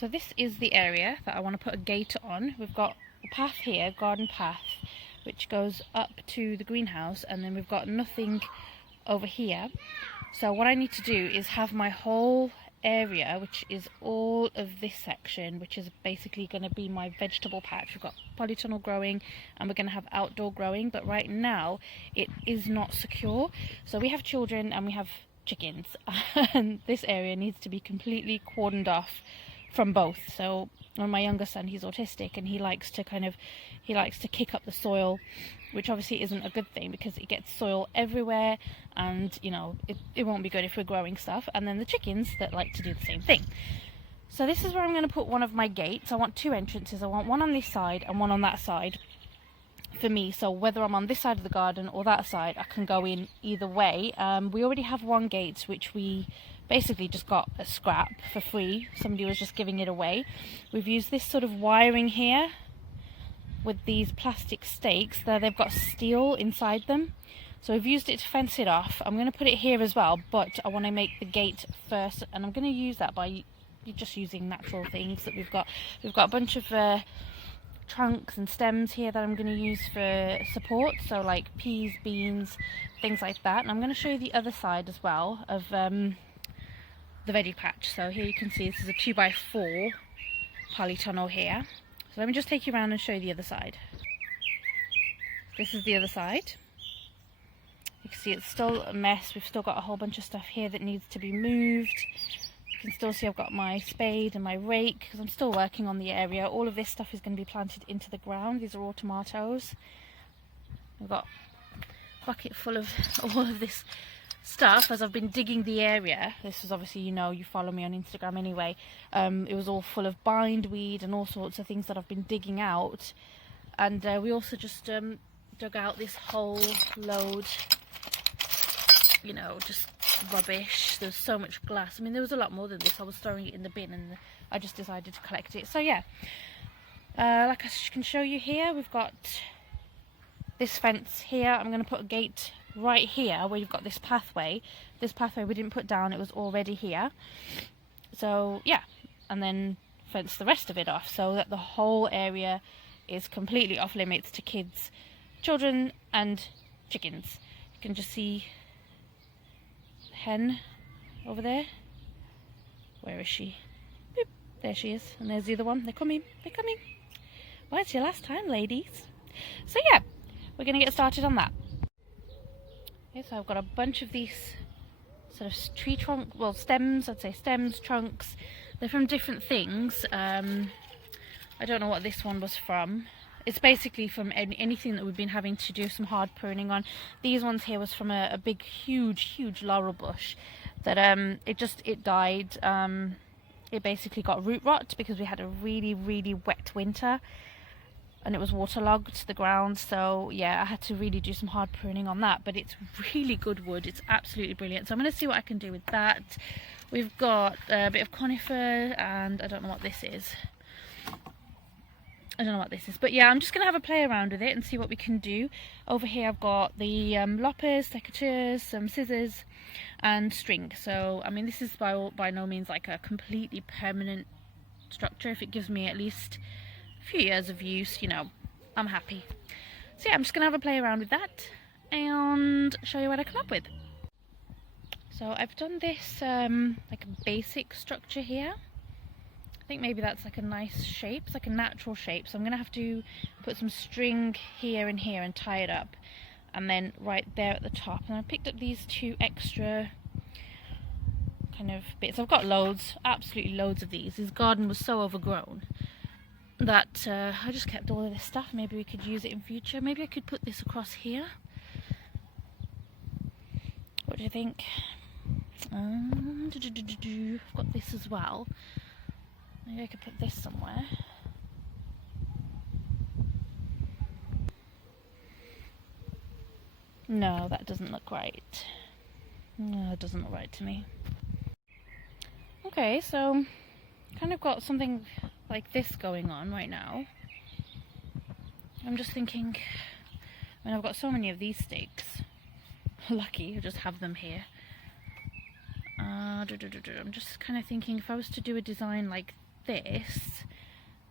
So this is the area that I want to put a gate on. We've got a path here, garden path, which goes up to the greenhouse, and then we've got nothing over here. So what I need to do is have my whole area, which is all of this section, which is basically going to be my vegetable patch. We've got polytunnel growing and we're going to have outdoor growing, but right now it is not secure. So we have children and we have chickens and this area needs to be completely cordoned off from both. So on my younger son, he's autistic and he likes to kick up the soil, which obviously isn't a good thing because it gets soil everywhere, and you know it won't be good if we're growing stuff. And then the chickens that like to do the same thing. So this is where I'm going to put one of my gates. I want two entrances. I want one on this side and one on that side for me, so whether I'm on this side of the garden or that side, I can go in either way. We already have one gate which we basically just got a scrap for free. Somebody was just giving it away. We've used this sort of wiring here with these plastic stakes there. They've got steel inside them, so we've used it to fence it off. I'm going to put it here as well, but I want to make the gate first, and I'm going to use that by just using natural things that we've got. We've got a bunch of trunks and stems here that I'm going to use for support, so like peas, beans, things like that. And I'm going to show you the other side as well of the veggie patch. So here you can see this is a 2x4 polytunnel here. So let me just take you around and show you the other side. This is the other side. You can see it's still a mess. We've still got a whole bunch of stuff here that needs to be moved. You can still see I've got my spade and my rake because I'm still working on the area. All of this stuff is going to be planted into the ground. These are all tomatoes. We've got a bucket full of all of this stuff as I've been digging the area. This was obviously, you know, you follow me on Instagram anyway. It was all full of bindweed and all sorts of things that I've been digging out. And we also just dug out this whole load, you know, just rubbish. There's so much glass. I mean, there was a lot more than this. I was throwing it in the bin and I just decided to collect it. So yeah, like I can show you here, we've got this fence here. I'm going to put a gate right here where you've got this pathway. This pathway we didn't put down, it was already here. So yeah, and then fence the rest of it off so that the whole area is completely off limits to kids, children and chickens. You can just see the hen over there. Where is she? Boop. There she is. And there's the other one. They're coming. They're coming. Well, it's your last time, ladies. So yeah, we're going to get started on that. Okay, so I've got a bunch of these sort of tree trunk, well, stems, I'd say stems, trunks. They're from different things. I don't know what this one was from. It's basically from anything that we've been having to do some hard pruning on. These ones here was from a big, huge laurel bush that it died. It basically got root rot because we had a really wet winter. And it was waterlogged to the ground, so yeah, I had to really do some hard pruning on that, but it's really good wood. It's absolutely brilliant. So I'm going to see what I can do with that. We've got a bit of conifer, and I don't know what this is. But yeah, I'm just going to have a play around with it and see what we can do. Over here I've got the loppers, secateurs, some scissors, and string. So, I mean, this is by no means like a completely permanent structure. If it gives me at least few years of use, you know, I'm happy. So yeah, I'm just gonna have a play around with that and show you what I come up with. So I've done this like a basic structure here. I think maybe that's like a nice shape. It's like a natural shape, so I'm gonna have to put some string here and here and tie it up, and then right there at the top. And I picked up these two extra kind of bits. I've got loads, absolutely loads of these. This garden was so overgrown that I just kept all of this stuff. Maybe we could use it in future. Maybe I could put this across here. What do you think? I've got this as well. Maybe I could put this somewhere. No, that doesn't look right. No, it doesn't look right to me. Okay, so kind of got something like this going on right now. I'm just thinking, I mean, I've got so many of these stakes. Lucky, I just have them here. I'm just kind of thinking if I was to do a design like this,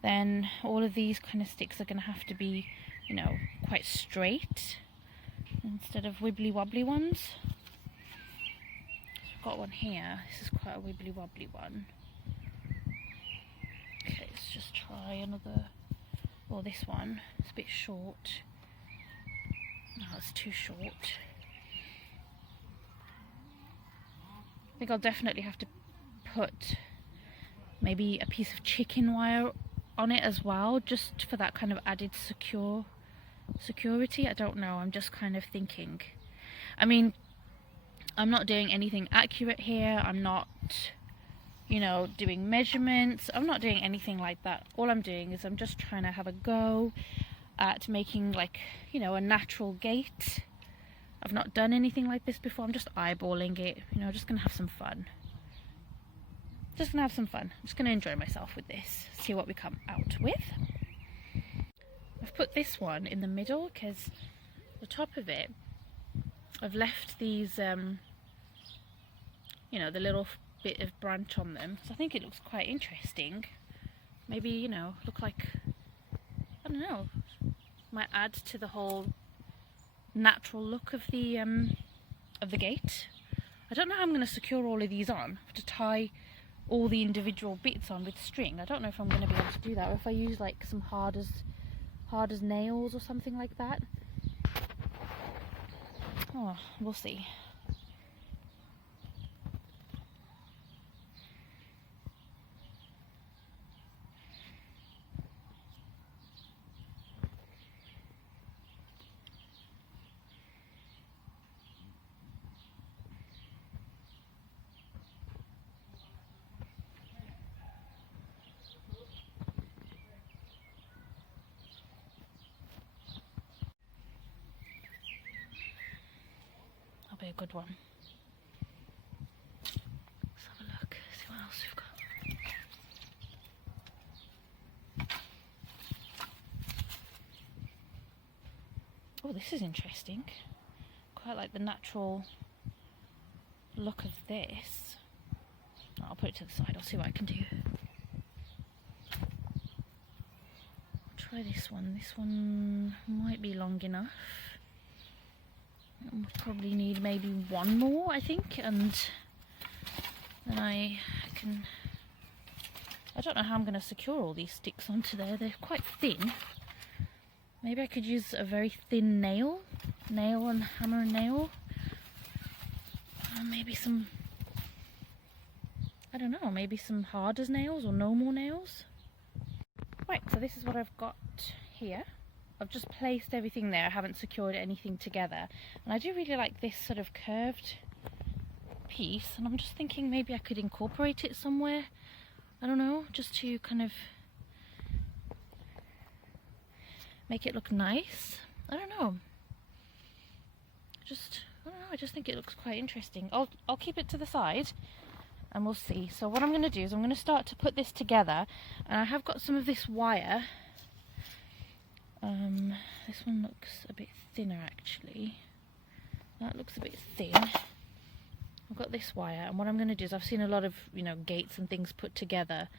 then all of these kind of sticks are going to have to be, you know, quite straight instead of wibbly wobbly ones. So I've got one here. This is quite a wibbly wobbly one. Okay, let's just try another. Well, this one, it's a bit short. No, it's too short. I think I'll definitely have to put maybe a piece of chicken wire on it as well, just for that kind of added security. I don't know, I'm just kind of thinking. I mean, I'm not doing anything accurate here. I'm not, you know, doing measurements. I'm not doing anything like that. All I'm doing is I'm just trying to have a go at making, like, you know, a natural gate. I've not done anything like this before. I'm just eyeballing it, you know, just gonna have some fun. Just gonna have some fun. I'm just gonna enjoy myself with this, see what we come out with. I've put this one in the middle because the top of it, I've left these, you know, the little bit of branch on them. So I think it looks quite interesting. Maybe, you know, look like, I don't know, might add to the whole natural look of the gate. I don't know how I'm going to secure all of these on. I have to tie all the individual bits on with string. I don't know if I'm going to be able to do that, or if I use like some hard as nails or something like that. Oh, we'll see. Be a good one. Let's have a look, see what else we've got. Oh, this is interesting. Quite like the natural look of this. I'll put it to the side, I'll see what I can do. I'll try this one. This one might be long enough. I'll probably need maybe one more, I think, and then I don't know how I'm going to secure all these sticks onto there. They're quite thin. Maybe I could use a very thin nail and hammer and nail. Maybe some, I don't know, maybe some hard as nails or no more nails. Right, so this is what I've got here. I've just placed everything there. I haven't secured anything together. And I do really like this sort of curved piece. And I'm just thinking maybe I could incorporate it somewhere. I don't know, just to kind of make it look nice. I don't know. I just think it looks quite interesting. I'll keep it to the side and we'll see. So what I'm going to do is I'm going to start to put this together. And I have got some of this wire. This one looks a bit thinner actually. That looks a bit thin. I've got this wire, and what I'm going to do is, I've seen a lot of, you know, gates and things put together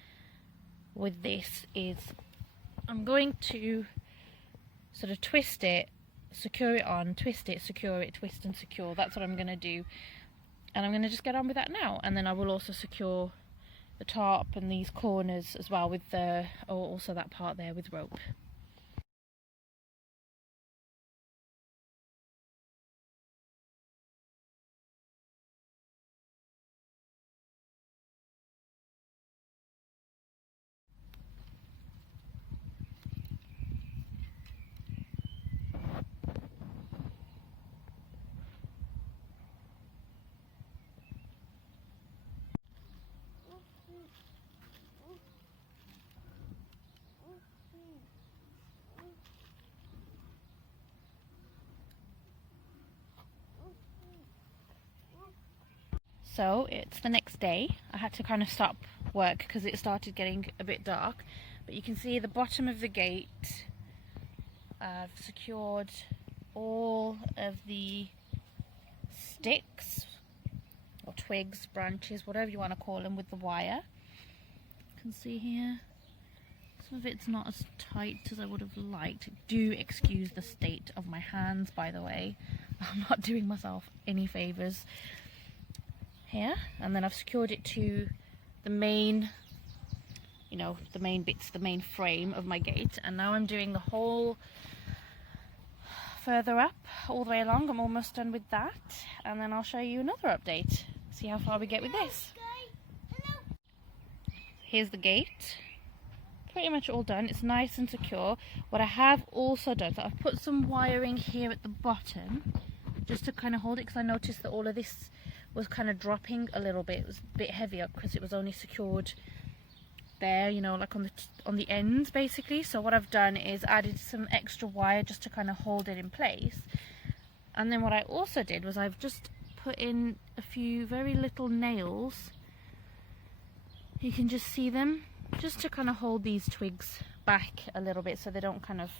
with this, is I'm going to sort of twist it, secure it on, twist it, secure it, twist and secure. That's what I'm going to do, and I'm going to just get on with that now. And then I will also secure the top and these corners as well with the, or also that part there with rope. So it's the next day. I had to kind of stop work because it started getting a bit dark, but you can see the bottom of the gate. I've secured all of the sticks or twigs, branches, whatever you want to call them, with the wire. can see here. Some of it's not as tight as I would have liked. Do excuse the state of my hands, by the way. I'm not doing myself any favours here. And then I've secured it to the main, you know, the main bits, the main frame of my gate. And now I'm doing the whole further up, all the way along. I'm almost done with that. And then I'll show you another update. See how far we get with this. Here's the gate. Pretty much all done. It's nice and secure. What I have also done, so I've put some wiring here at the bottom just to kind of hold it, because I noticed that all of this was kind of dropping a little bit. It was a bit heavier because it was only secured there, you know, like on the ends basically. So what I've done is added some extra wire just to kind of hold it in place. And then what I also did was I've just put in a few very little nails. You can just see them, just to kind of hold these twigs back a little bit so they don't kind of,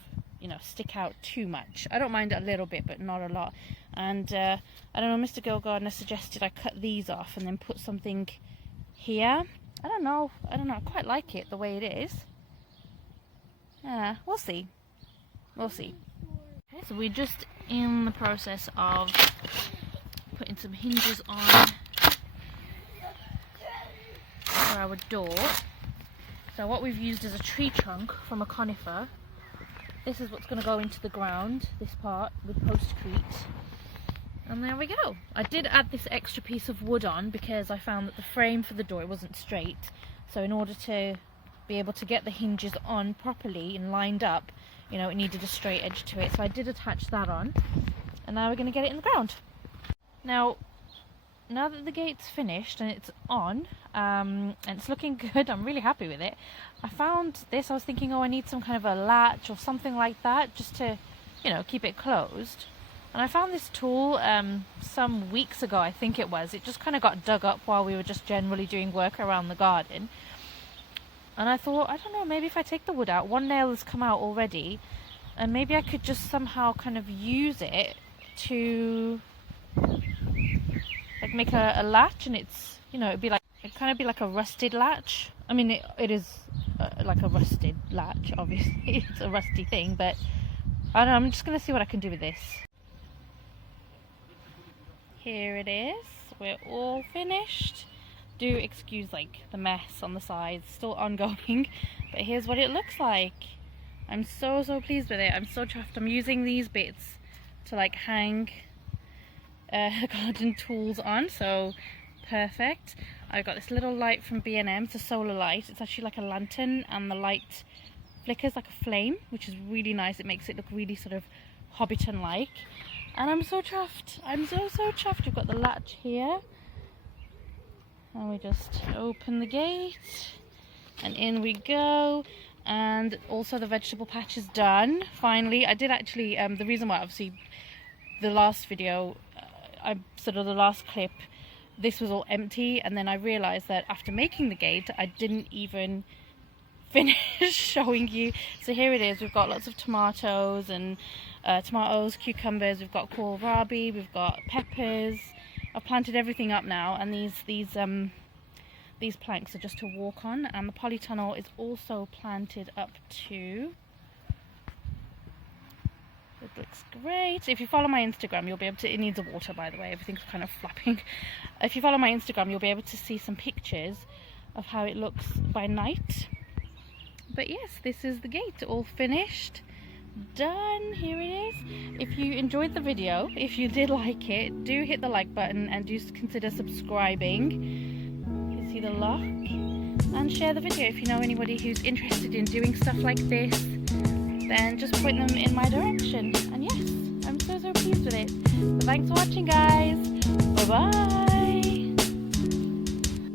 you know, stick out too much. I don't mind a little bit, but not a lot. And I don't know, Mr. Girl Gardener suggested I cut these off and then put something here. I don't know, I quite like it the way it is. Yeah, we'll see. Okay, so we're just in the process of putting some hinges on for our door. So what we've used is a tree trunk from a conifer. This is what's going to go into the ground, this part with postcrete. And there we go. I did add this extra piece of wood on because I found that the frame for the door wasn't straight. So in order to be able to get the hinges on properly and lined up, you know, it needed a straight edge to it. So I did attach that on. And now we're going to get it in the ground. Now that the gate's finished and it's on, and it's looking good, I'm really happy with it. I found this, I was thinking, oh, I need some kind of a latch or something like that just to, you know, keep it closed. And I found this tool some weeks ago, I think it was. It just kind of got dug up while we were just generally doing work around the garden. And I thought, I don't know, maybe if I take the wood out, one nail has come out already, and maybe I could just somehow kind of use it to like make a latch, and it's, you know, it'd kind of be like a rusted latch. I mean, it is like a rusted latch, obviously. It's a rusty thing, but I don't know, I'm just going to see what I can do with this. Here it is. We're all finished. Do excuse like the mess on the sides, still ongoing, but here's what it looks like. I'm so pleased with it. I'm so chuffed. I'm using these bits to like hang garden tools on, so perfect. I got this little light from B&M. It's a solar light. It's actually like a lantern, and the light flickers like a flame, which is really nice. It makes it look really sort of Hobbiton like, and I'm so chuffed. I'm so chuffed. We've got the latch here, and we just open the gate and in we go. And also the vegetable patch is done finally. I did actually the reason why, obviously, the last video, the last clip, this was all empty, and then I realized that after making the gate I didn't even finish showing you. So here it is. We've got lots of tomatoes and cucumbers, we've got kohlrabi, we've got peppers. I've planted everything up now, and these planks are just to walk on, and the polytunnel is also planted up too. It looks great. If you follow my Instagram, you'll be able to, it needs a water, by the way, everything's kind of flapping. If you follow my Instagram, you'll be able to see some pictures of how it looks by night. But yes, this is the gate, all finished, done. Here it is. If you enjoyed the video, if you did like it, do hit the like button and do consider subscribing. You can see the lock, and share the video if you know anybody who's interested in doing stuff like this. Then just point them in my direction. And yes, I'm so pleased with it. So thanks for watching, guys. Bye bye.